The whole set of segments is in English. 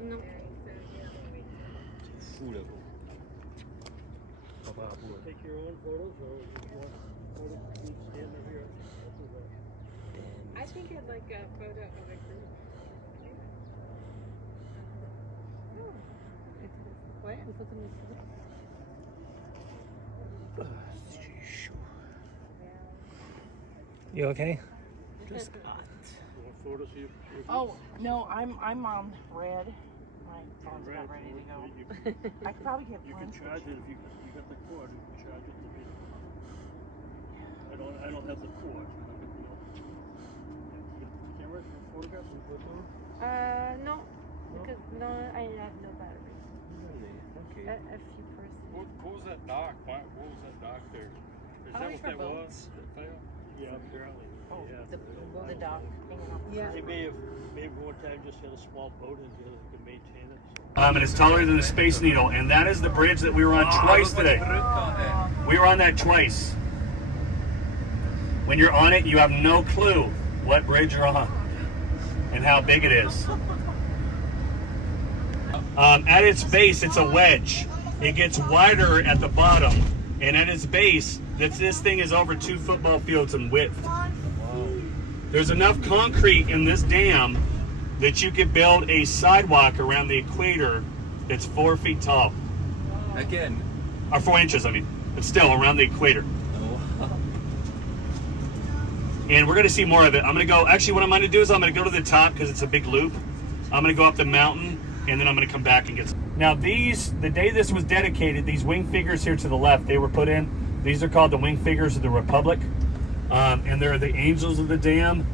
Non. C'est fou là-bas. Take your own photos or you want photos to stand over here? I think I'd like a photo of a group. Ouais, une photo de monsieur. You okay? Just hot. You want photos of your Oh, no, I'm on red. My phone's not ready to go. I could probably get You can charge it if you got the cord. You can charge it to be. I don't have the cord. Camera, photographs and photos. No, because no, I have no battery. Really? Okay. A few percent. What was that dock? What was that dock there? Is that Probably what for that boats. was? That failed? Yeah, apparently. Oh, Yeah. the dock hanging off the Yeah. They may have one time just had a small boat and they could maintain it. So. And it's taller than the Space Needle, and that is the bridge that we were on twice today. We were on that twice. When you're on it, you have no clue what bridge you're on and how big it is. At its base, it's a wedge. It gets wider at the bottom, and at its base, this thing is over 2 football fields in width. There's enough concrete in this dam that you could build a sidewalk around the equator that's 4 feet tall. Again. Or 4 inches, I mean. But still, around the equator. Oh. And we're going to see more of it. I'm going to go, actually what I'm going to do is I'm going to go to the top because it's a big loop. I'm going to go up the mountain and then I'm going to come back and get some. Now these, the day this was dedicated, these wing figures here to the left, they were put in. These are called the wing figures of the Republic. And they're the angels of the dam.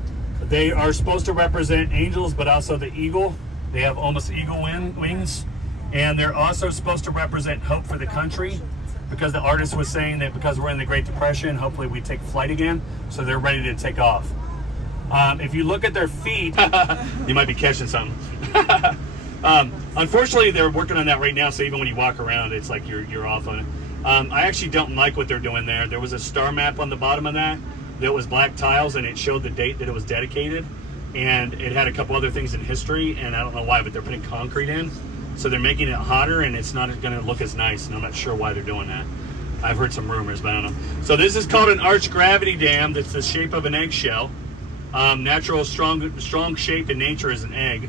They are supposed to represent angels, but also the eagle. They have almost eagle wings. And they're also supposed to represent hope for the country, because the artist was saying that because we're in the Great Depression, hopefully we take flight again. So they're ready to take off. If you look at their feet, you might be catching something. Unfortunately, they're working on that right now. So even when you walk around, it's like you're off on it. I actually don't like what they're doing there. There was a star map on the bottom of that was black tiles, and it showed the date that it was dedicated, and it had a couple other things in history, and I don't know why, but they're putting concrete in, so they're making it hotter, and it's not going to look as nice, and I'm not sure why they're doing that. I've heard some rumors, but I don't know. So this is called an arch gravity dam. That's the shape of an eggshell. Natural strong shape in nature is an egg,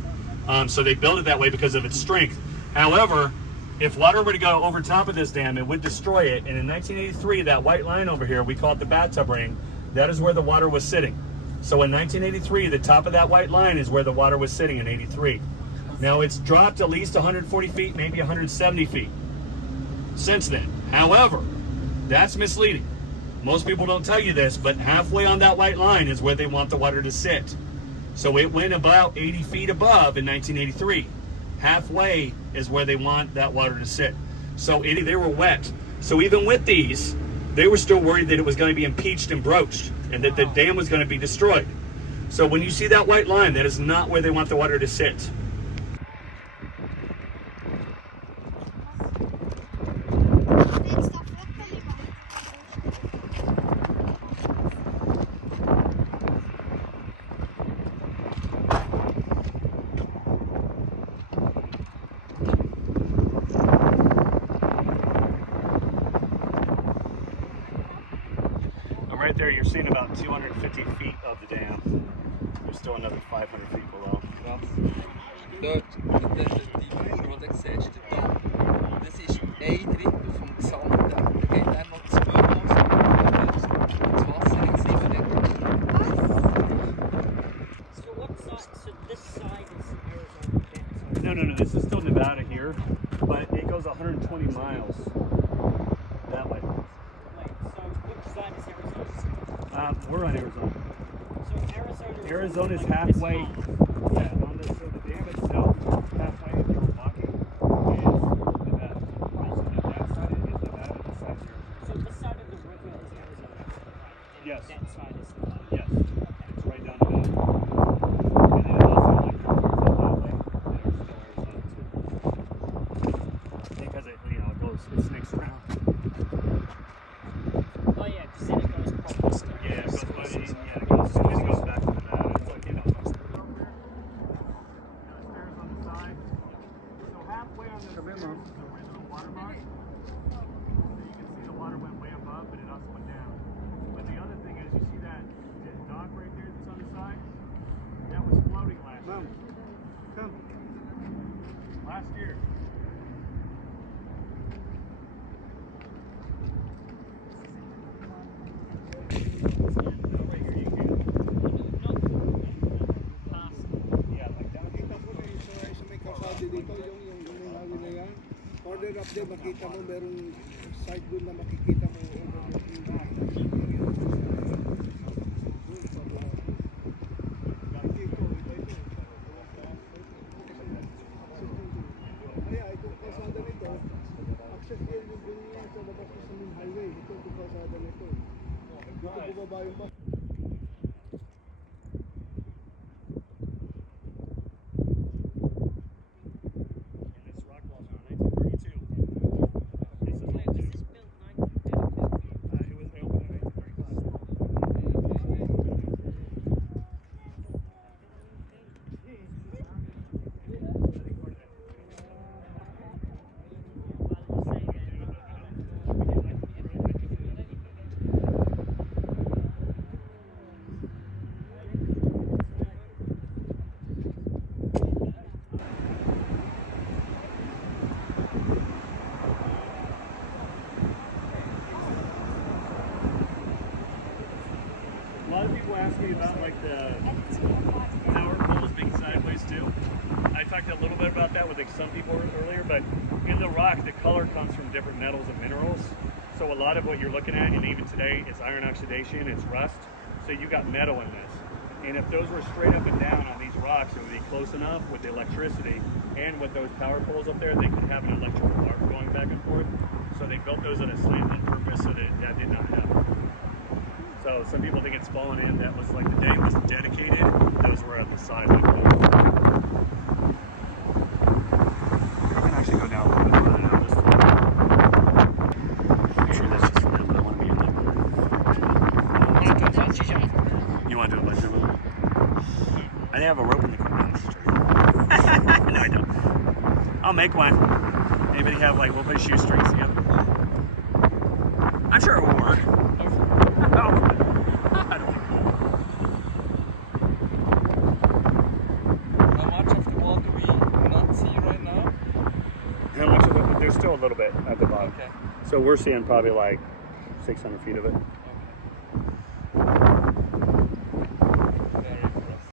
so they built it that way because of its strength. However, if water were to go over top of this dam, it would destroy it. And in 1983, that white line over here, we call it the bathtub ring, that is where the water was sitting. So in 1983, the top of that white line is where the water was sitting in 83. Now it's dropped at least 140 feet, maybe 170 feet since then. However, that's misleading. Most people don't tell you this, but halfway on that white line is where they want the water to sit. So it went about 80 feet above in 1983. Halfway is where they want that water to sit. So they were wet. So even with these, they were still worried that it was going to be impeached and broached and that the dam was going to be destroyed. So when you see that white line, that is not where they want the water to sit. Right there, you're seeing about 250 feet of the dam. There's still another 500 feet below. Dort, die Mauer, die du siehst, der Dom, das ist 1/3 vom Gesamten. Da geht dann noch das Böhm aus, das Wasser ins Riffdeck. So what side? So this side is Arizona. No, this is still Nevada here, but it goes 120 miles that way. Wait, so which side is Arizona? We're on Arizona. So Arizona's halfway. Yeah, so the dam itself, halfway if you were walking, is Nevada. So that side is Nevada, this side is Arizona. So this side of the river is Arizona. Right? Yes. That side is Nevada. Yes. It's right down Nevada. And then it also like towards that way, there's still Arizona too. Because it goes, it snakes around. Oh yeah, because then it goes probably still. Yeah, it goes back to Nevada. It's like, Come. Last year. Dito yung may hangin na yan. Order up there, makita mo merong site doon na makikita mo overlooking kaya itong kalsada nito, access din yung dun sa labas sa main highway. Ito yung kalsada nito. Dito bumaba yung bus. A lot of people ask me about like the power poles being sideways too. I talked a little bit about that with like some people earlier, but in the rock, the color comes from different metals and minerals. So a lot of what you're looking at, and even today, is iron oxidation, it's rust. So you got metal in this. And if those were straight up and down on these rocks, it would be close enough with the electricity and with those power poles up there, they could have an electrical arc going back and forth. So they built those at a slant on purpose so that that did not happen. So some people think it's fallen in. That was like the day it was dedicated. Those were at the side like that. I can actually go down a little bit further now. Just I'm sure that's just for them, but I want to be in there. You want to do a bungee jump? I have a rope in the corner. No, I don't. I'll make one. Maybe they have like we'll put shoestrings together. I'm sure it will work. How much of it? There's still a little bit at the bottom. Okay. So we're seeing probably like 600 feet of it.